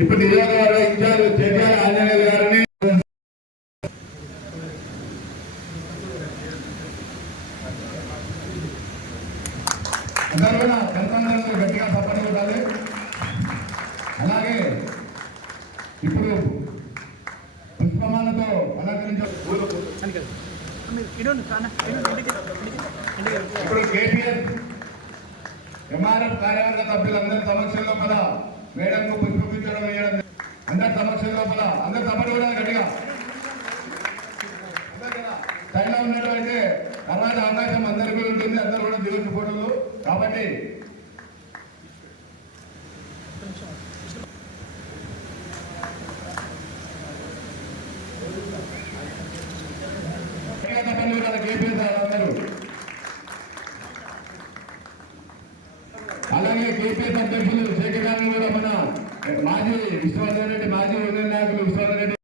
ఇప్పుడు నియోజకవర్గ ఇన్ఛార్జ్ చెట్యాల ఆంజనేయులు గారిని అందరూ కూడా కల్పనలు గట్టిగా తప్పని ఉండాలి. అలాగే ఇప్పుడు పుష్పమాలతో అలంకరించే ఇప్పుడు కేటీఆర్ ఎంఆర్ఎఫ్ కార్యవర్గ సభ్యులందరి సమక్షం లోపల మేడంకు పుష్పించడం వేయడం అందరి సమక్షం లోపల అందరు తప్పని కూడా గట్టిగా సైడ్లో ఉన్నట్టు అయితే తర్వాత అవకాశం అందరికీ ఉంటుంది. అందరూ కూడా దిగుతు ఫోటోలు కాబట్టి అలాగే కేపీఎస్ అధ్యక్షులు శేఖర్ గారిని కూడా మన మాజీ విశ్వనాథ రెడ్డి మాజీ యూనియన్ నాయకులు విశ్వనాథ రెడ్డి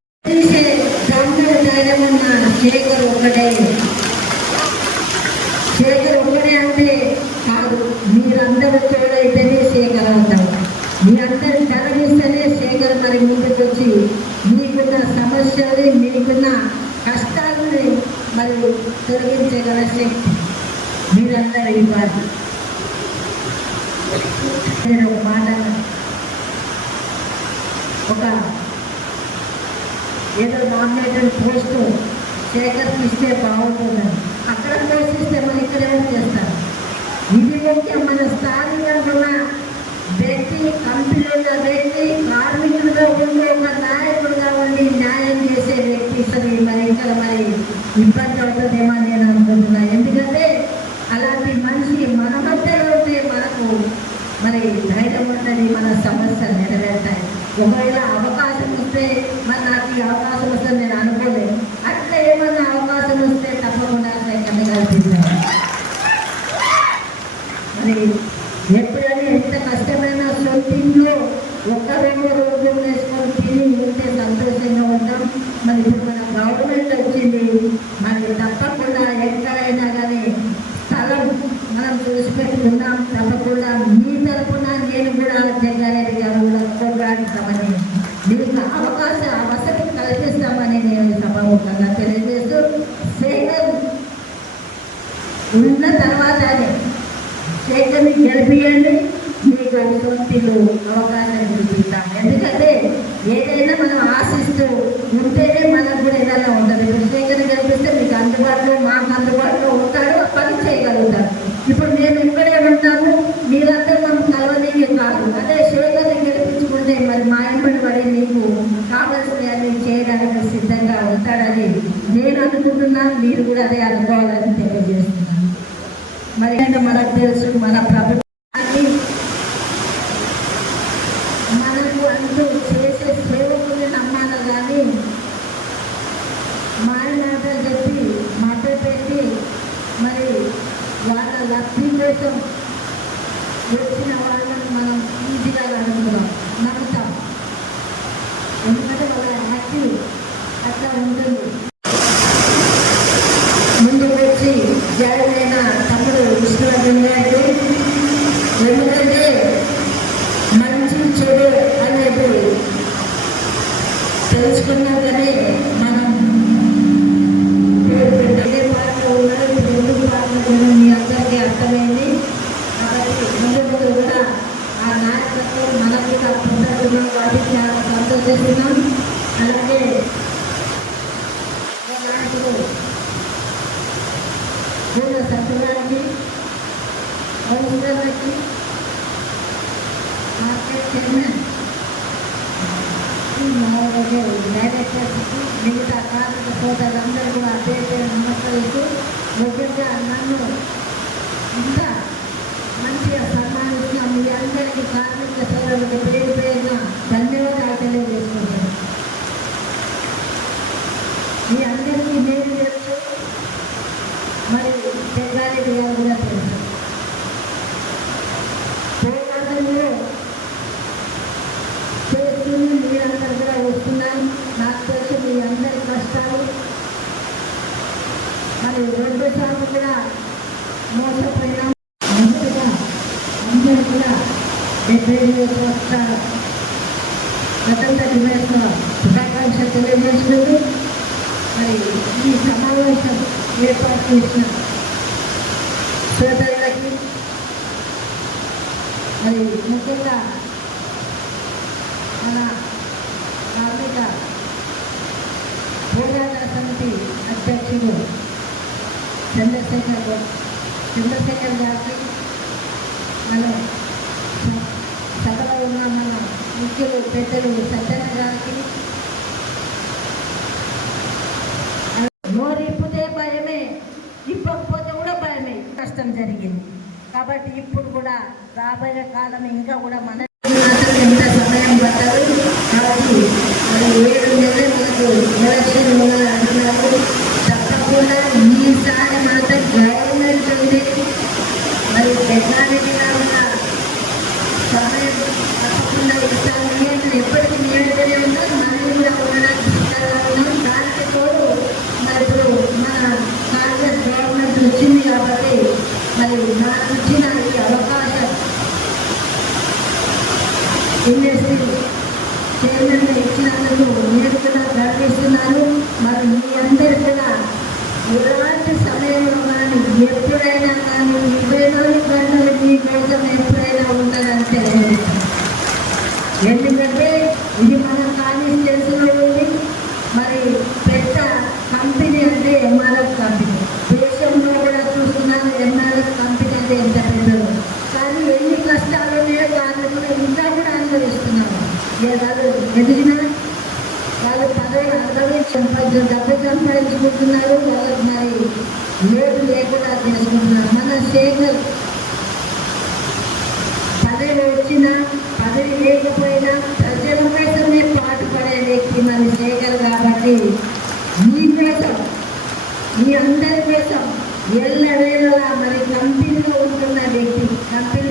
శేఖర్ ఒకటే అంటే కాదు, మీరందరూ తోడైతేనే శేఖర్ అవుతారు. మీరందరూ కలగిస్తేనే శేఖర్ మరి ముందుకు వచ్చి మీకున్న సమస్యలు మీకున్న కష్టాలని మరి తొలగించగల శక్తి మీరందరూ ఇవ్వాలి. నేను ఒక మాట ఒక ఏదో నామినేటెడ్ పోస్టు శేఖర్కి ఇస్తే బాగుంటుందని అక్కడ పోస్ట్ ఇస్తే మన ఇక్కడేమో చేస్తారు. ఇది ముఖ్యం. మన స్థానికంగా ఉన్న వ్యక్తి, కంపెనీలో వ్యక్తి, కార్మికులుగా ఉండే ఒక నాయకుడుగా ఉండి న్యాయం చేసే వ్యక్తి ఇస్తుంది. మరి ఇక్కడ మరి ఇబ్బంది అవుతుందేమో నేను అనుకుంటున్నాను. ఎందుకంటే అలాంటి మనిషి మన మధ్యలో ఉంటే మనకు మరి ధైర్యం ఉంటుంది, మన సమస్యలు నెరవేరుతాయి. ఒకవేళ అవకాశం వస్తే మరి నాకు ఈ అవకాశం వస్తే నేను అనుకోలేదు, అట్లా ఏమన్నా అవకాశం వస్తే తప్పకుండా కన్నా కల్పిస్తాను. మరి ఎప్పుడైనా ఎంత కష్టమైనా సొంతింట్లో ఒక్క 2 రోజులు వేసుకొని తిని ఉంటే సంతోషంగా ఉంటాం. మరి ఇప్పుడు మన గవర్నమెంట్ వచ్చింది, మరి తప్పకుండా ఎక్కడైనా కానీ స్థలం మనం చూసి పెట్టుకున్నాం. తప్పకుండా మీ తరఫున నేను కూడా జగ్గారెడ్డి గారు కూడా పోరాడతామని మీకు వసతి కల్పిస్తామని నేను సభాముఖంగా తెలియజేస్తూ, శేఖర్ ఉన్న తర్వాతనే శేఖర్ని గెలిపియండి, మీకు సొంతిలో అవకాశం చూపిస్తాం. ఎందుకంటే ఏదైనా మనం ఆశిస్తూ ఉంటేనే మనకు కూడా ఏదైనా ఉంటుంది. ఇప్పుడు శేఖర్ని గెలిపిస్తే మీకు అందుబాటులో మాకు అందుబాటులో ఉంటాడు, పని చేయగలుగుతారు. ఇప్పుడు నేను ఇక్కడే ఉంటాను, మీరందరూ మనం కలవనీయే కాదు. అదే శేఖర్ని గెలిపించుకుంటే మరి మా ఇంటి పడి మీకు కావాల్సినవన్నీ చేయడానికి సిద్ధంగా ఉంటాడని నేను అనుకుంటున్నాను. మీరు కూడా అదే అనుకోవాలని తెలియజేస్తున్నాను. మరి అంటే మనకు తెలుసు మన ప్రభుత్వాన్ని మనకు అంటూ చేసే సేవకుని నమ్మాలి కానీ మాయమాటలు చెప్పి మాట పెట్టి మరి వాళ్ళ లబ్ధి కోసం వచ్చిన వాళ్ళని మనం ఈజీగా నమ్ముతాం. ఎందుకంటే వాళ్ళ యాక్టివ్ అట్లా ఉంటుంది. ముందుకు వచ్చి జగనైన తమ్ముడు విష్ణువర్ధన్ గారు, ఎందుకంటే మంచి చెడు అనేది తెలుసుకున్నాకనే మనం ఏ పాటలో ఉన్నారు, ఎందుకు పాటలు మీ అందరికీ అర్థమైంది. కాబట్టి ముందు కూడా ఆ నాయకత్వం మనకు కూడా పొందుతున్నాం కాబట్టి చాలా సంతోషిస్తున్నాం. అలాగే నాయకుడు సత్యనారాయణకి, కౌన్సిలర్లకి, మార్కెట్ చైర్మన్, డైరెక్టర్స్కి, మిగతా కార్మిక సోదరులందరూ కూడా అధ్యక్షులు నమస్కరిస్తూ, ముఖ్యంగా నన్ను ఇంత మంచిగా సన్మానిస్తున్న మీ అందరికీ కార్మిక సోదరులకు పేరు పేరున ధన్యవాదాలు తెలియజేసుకుంటాను. మీ అందరికీ నేను తెలుసు, మరి జగ్గారెడ్డి గారు కూడా తెలుసు. పోరాటంలో చేస్తున్న మీరందరూ కూడా వస్తున్నారు. నాకు తెలుసు మీ అందరి కష్టాలు. మరి 2 సార్లు కూడా మోసపోయినాం. మొదటిగా అందరూ కూడా 75 సంవత్సరాల స్వతంత్ర దినోత్సవ శుభాకాంక్షలు తెలియజేసుకుంటూ మరి ఈ సమావేశం ఏర్పాటు చేసిన సోదరులకి మరి ముఖ్యంగా మన కార్మిక పోరాట సమితి అధ్యక్షుడు చంద్రశేఖర్ గారికి మన సభలో ఉన్న మన ముఖ్యులు పెద్దలు సత్యన్న గారికి నోరిప్పితే భయమే, ఇప్పకపోతే కూడా భయమే. కష్టం జరిగింది కాబట్టి ఇప్పుడు కూడా రాబోయే కాలం ఇంకా కూడా మన మాత్రం ఎంత సమయం పట్టదు కాబట్టి మరి 7 నెలలు మనకు ఎలక్షన్ అంటున్నారు. తప్పకుండా ఈసారి మాత్రం గవర్నమెంట్ ఉంది మరి టెక్నాలజీగా ఉన్న సమయం తప్పకుండా ఈసారి నేను ఎప్పటికీ నేడుగానే ఉన్నాను. మనం కూడా ఉండడానికి సిద్ధంగా ఉన్నాం. దానికి తోడు మరి ఇప్పుడు మన కాంగ్రెస్ గవర్నమెంట్ వచ్చింది కాబట్టి మరి నాకు ఇచ్చిన ఈ అవకాశం ఇండస్ట్రీ చైర్మన్గా ఇచ్చినందుకు నేను కూడా గర్విస్తున్నాను. మరి మీ అందరు కూడా ఎలాంటి సమయంలో కానీ ఎప్పుడైనా కానీ 24 గంటలు మీకోసం ఎప్పుడైనా ఉండాలంటే ఎందుకంటే ఇది మన కాన్స్టిట్యూన్సీలో ఉంది. మరి పెద్ద కంపెనీ అంటే ఎంఆర్ఎఫ్ కంపెనీ. దేశంలో కూడా చూస్తున్నాను ఎంఆర్ఎఫ్ కంపెనీ అంటే ఎంత పెద్దదో. కానీ ఎన్ని కష్టాలు ఉన్నాయో కార్మికులు ఇంకా కూడా అనుభవిస్తున్నారు. వాళ్ళు ఎదిగినా వాళ్ళు పదవి అనుభవించి డబ్బు సంపాదించుకుంటున్నారు. వాళ్ళకి మరి లోటు లేకుండా చేసుకుంటున్నారు. మన శేఖర్ పదవి వచ్చినా పదవి లేకపోయినా ప్రజల కోసమే పాటుపడే వ్యక్తి మన శేఖర్ కాబట్టి మీ కోసం మీ అందరి కోసం ఎల్లవేళలా మరి కంపెనీలో ఉంటున్న వ్యక్తి కంపెనీ